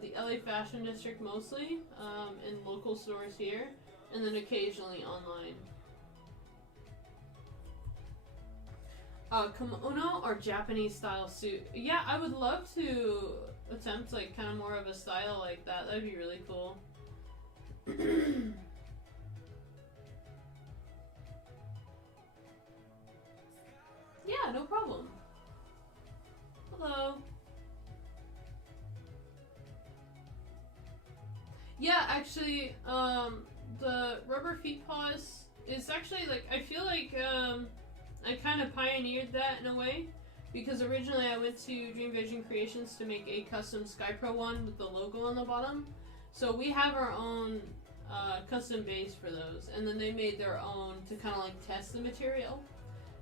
the LA Fashion District mostly, in local stores here, and then occasionally online. Kimono or Japanese style suit? Yeah, I would love to attempt like kind of more of a style like that. That'd be really cool. Yeah, no problem. Hello. Yeah, actually, the rubber feet paws is actually like, I feel like I kind of pioneered that in a way, because originally I went to Dream Vision Creations to make a custom SkyPro one with the logo on the bottom. So we have our own custom base for those, and then they made their own to kind of like test the material.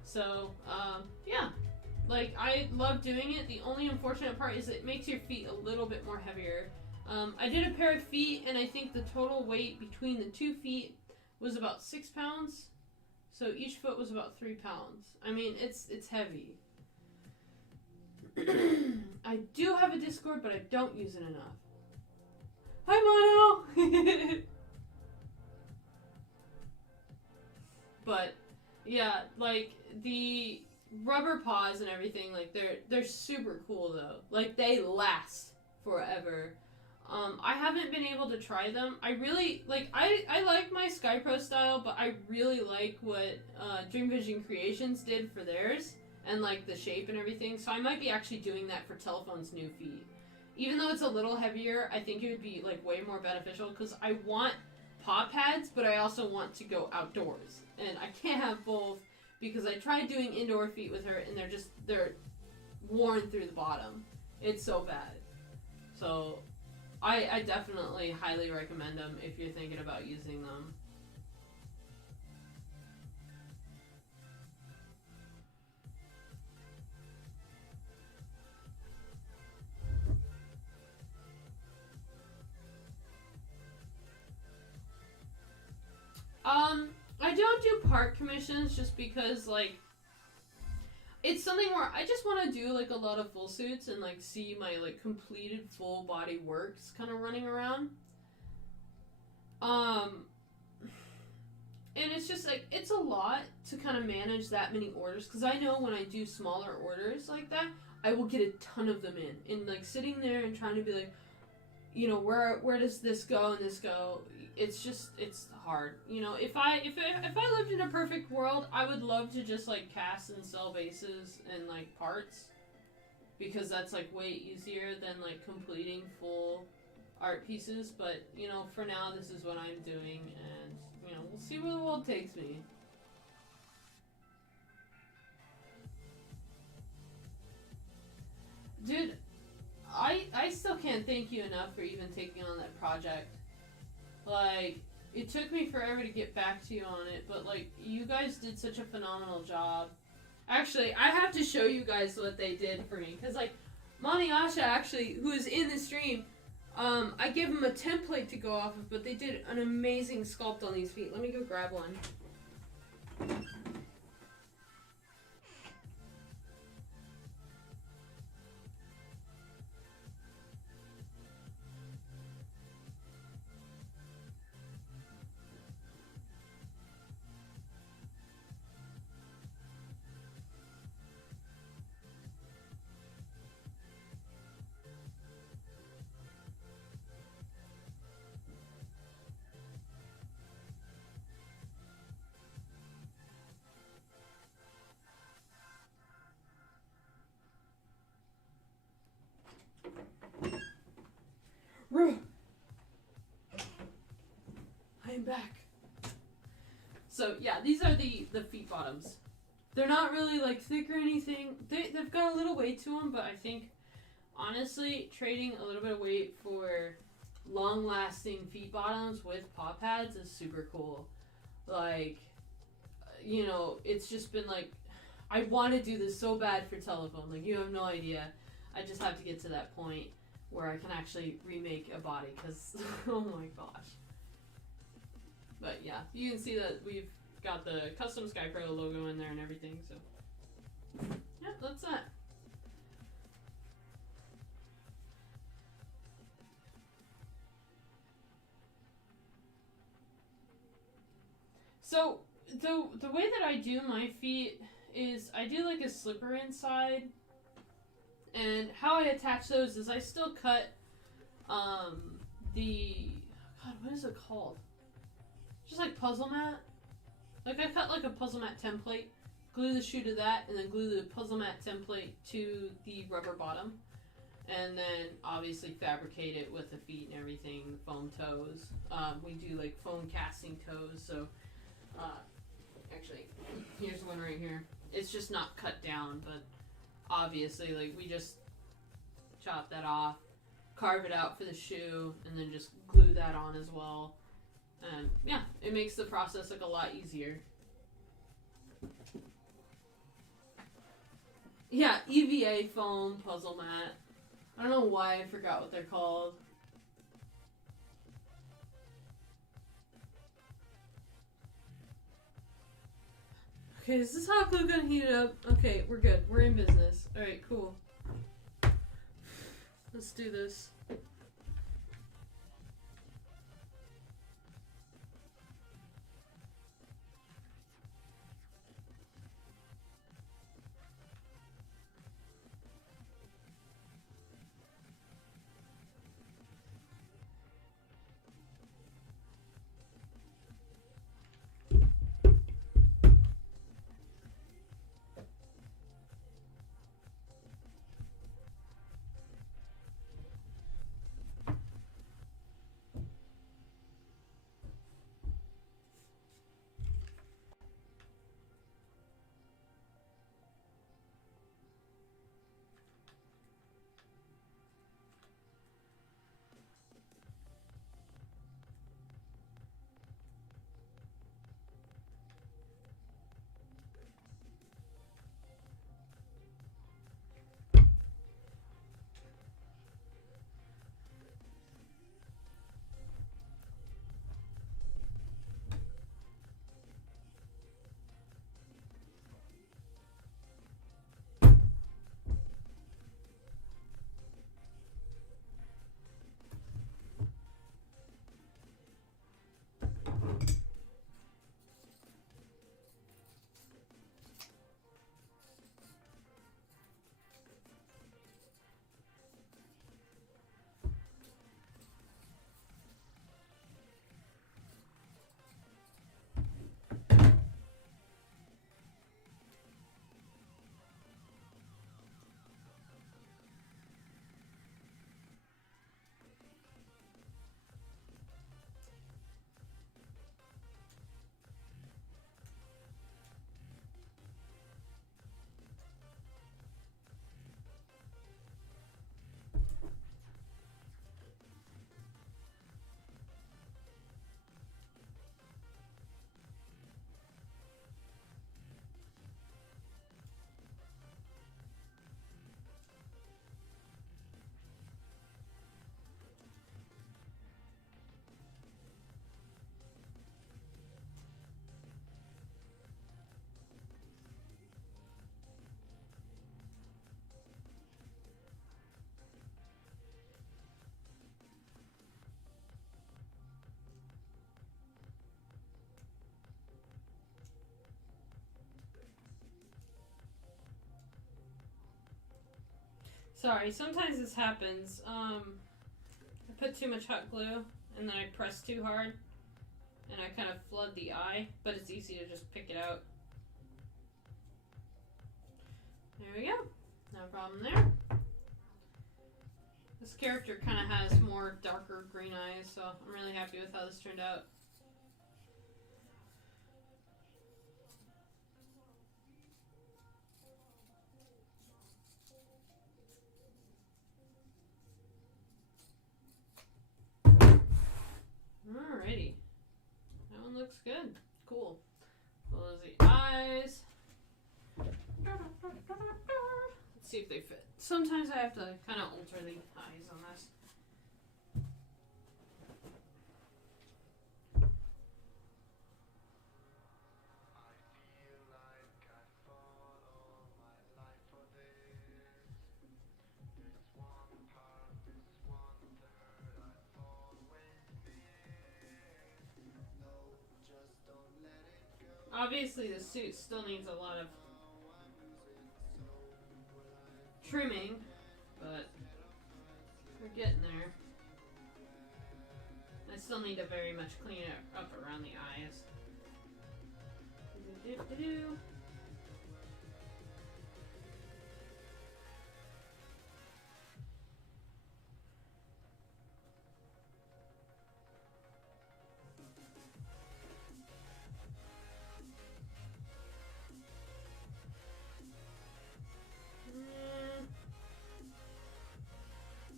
So yeah, like I love doing it. The only unfortunate part is it makes your feet a little bit more heavier. I did a pair of feet, and I think the total weight between the 2 feet was about 6 pounds. So each foot was about 3 pounds. I mean, it's heavy. I do have a Discord, but I don't use it enough. Hi, Mono! But, yeah, like, the rubber paws and everything, like, they're super cool, though. Like, they last forever. I haven't been able to try them. I really, like, I like my SkyPro style, but I really like what Dream Vision Creations did for theirs, and, like, the shape and everything, so I might be actually doing that for Telephone's new feet. Even though it's a little heavier, I think it would be, like, way more beneficial, because I want paw pads, but I also want to go outdoors, and I can't have both, because I tried doing indoor feet with her, and they're worn through the bottom. It's so bad. So I definitely highly recommend them if you're thinking about using them. I don't do part commissions just because, like, it's something where I just want to do, like, a lot of full suits and, like, see my, like, completed full body works kind of running around. And it's just, like, it's a lot to kind of manage that many orders, because I know when I do smaller orders like that, I will get a ton of them in. And, like, sitting there and trying to be like, you know, where does this go and this go? It's just, it's hard. You know, if I lived in a perfect world, I would love to just, like, cast and sell bases and, like, parts, because that's, like, way easier than, like, completing full art pieces. But, you know, for now, this is what I'm doing, and, you know, we'll see where the world takes me. Dude, I still can't thank you enough for even taking on that project. Like, it took me forever to get back to you on it, but, like, you guys did such a phenomenal job. Actually, I have to show you guys what they did for me, because, like, Maniasha, actually, who is in the stream, I gave him a template to go off of, but they did an amazing sculpt on these feet. Let me go grab one. I am back. So yeah, these are the feet bottoms. They're not really like thick or anything. They've got a little weight to them, but I think honestly trading a little bit of weight for long-lasting feet bottoms with paw pads is super cool. Like, you know, it's just been like, I want to do this so bad for Telephone. Like, you have no idea. I just have to get to that point where I can actually remake a body, because oh my gosh. But yeah, you can see that we've got the custom SkyPro logo in there and everything, so yeah, that's that. So the way that I do my feet is I do like a slipper inside, and how I attach those is I still cut what is it called? Just like puzzle mat. Like, I cut like a puzzle mat template, glue the shoe to that, and then glue the puzzle mat template to the rubber bottom, and then obviously fabricate it with the feet and everything, the foam toes. We do like foam casting toes, so actually, here's one right here. It's just not cut down, but obviously, like, we just chop that off, carve it out for the shoe, and then just glue that on as well. And yeah, it makes the process like a lot easier. Yeah, EVA foam puzzle mat. I don't know why I forgot what they're called. Okay, is this hot glue gonna heat it up? Okay, we're good. We're in business. Alright, cool. Let's do this. Sorry, sometimes this happens. I put too much hot glue and then I press too hard and I kind of flood the eye, but it's easy to just pick it out. There we go. No problem there. This character kind of has more darker green eyes, so I'm really happy with how this turned out. Alrighty. That one looks good. Cool. Close the eyes. Let's see if they fit. Sometimes I have to kind of alter the eyes on this. Obviously, the suit still needs a lot of trimming, but we're getting there. I still need to very much clean it up around the eyes. Do-do-do-do-do.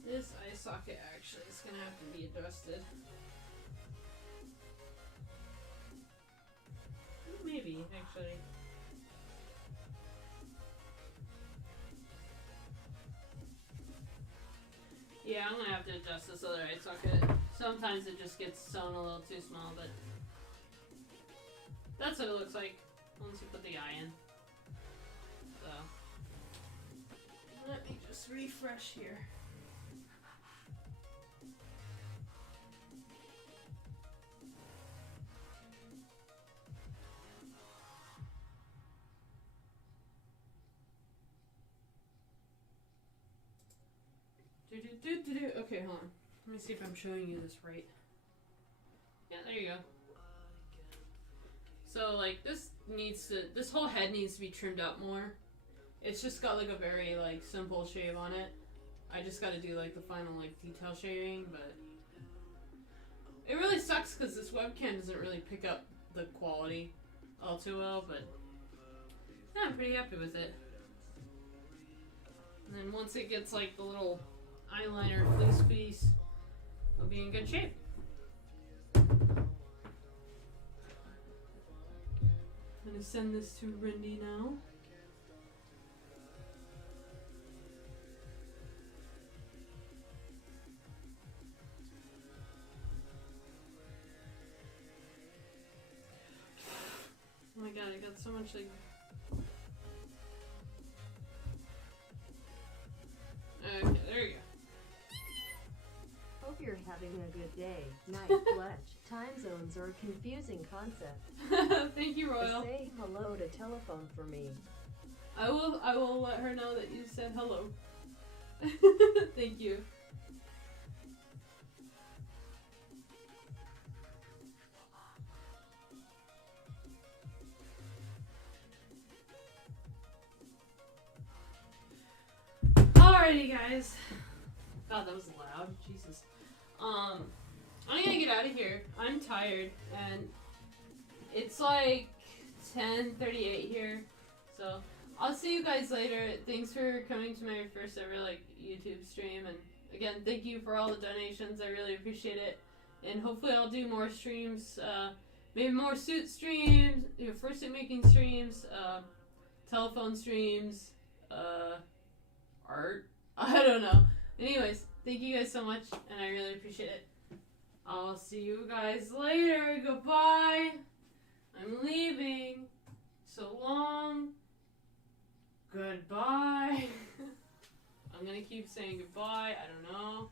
This eye socket actually is going to have to be adjusted. Maybe, actually. Yeah, I'm going to have to adjust this other eye socket. Sometimes it just gets sewn a little too small, but that's what it looks like. once you put the eye in. So, let me just refresh here. Okay, hold on. Let me see if I'm showing you this right. Yeah, there you go. So, like, this whole head needs to be trimmed up more. It's just got, like, a very, like, simple shave on it. I just gotta do, like, the final, like, detail shaving, but it really sucks because this webcam doesn't really pick up the quality all too well, but yeah, I'm pretty happy with it. And then once it gets, like, the little eyeliner fleece piece, it'll be in good shape. I'm gonna send this to Rindy now. Oh my god, I got so much like. Okay, there you go. Hope you're having a good day. Night, Fletch. Time zones are a confusing concept. Thank you, Royal. Say hello to telephone for me. I will let her know that you said hello. Thank you. Alrighty, guys. God, that was loud. Jesus. I'm gonna get out of here. I'm tired, and it's like 10:38 here. So I'll see you guys later. Thanks for coming to my first ever like YouTube stream, and again, thank you for all the donations. I really appreciate it. And hopefully, I'll do more streams. Maybe more suit streams, fursuit making streams, telephone streams, art. I don't know. Anyways, thank you guys so much, and I really appreciate it. I'll see you guys later. Goodbye. I'm leaving. So long. Goodbye. I'm gonna keep saying goodbye. I don't know.